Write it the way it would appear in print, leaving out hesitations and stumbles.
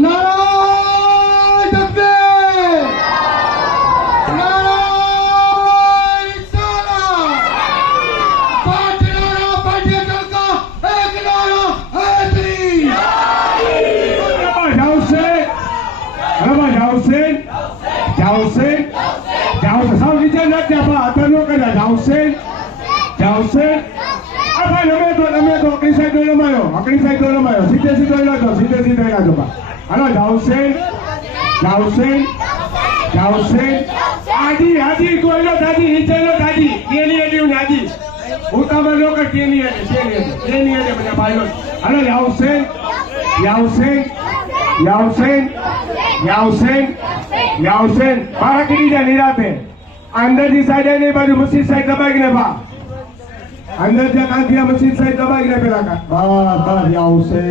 નારાયણ તકબીર, નારાયણ સલામ, પાટણના પાટીદાર કા એક નારો હૈદરી। જાવશે સાવ નીચે નથી આપા હાથો નો કર્યા જાવશે આ ભાઈ નમે તો અકડી સાઈડ નો રમાયો સીધે લાજો બા હાલો જાવશે આજી કોઈ નો દાદી નીચે નો દાદી કેની એડી નાજી હું તમારે લોકો કેની એડી બધા ભાઈઓ હાલો જાવશે બારા કીધી જાય નિરાતે અંદરજી સાઈડ નહીં બાજુ મસ્જિદ સાઈડ દબાવીને બા અંદર જ્યાં કાંઠિયા મસ્જિદ સાઈડ દબાવીને પેલા બસ આવશે।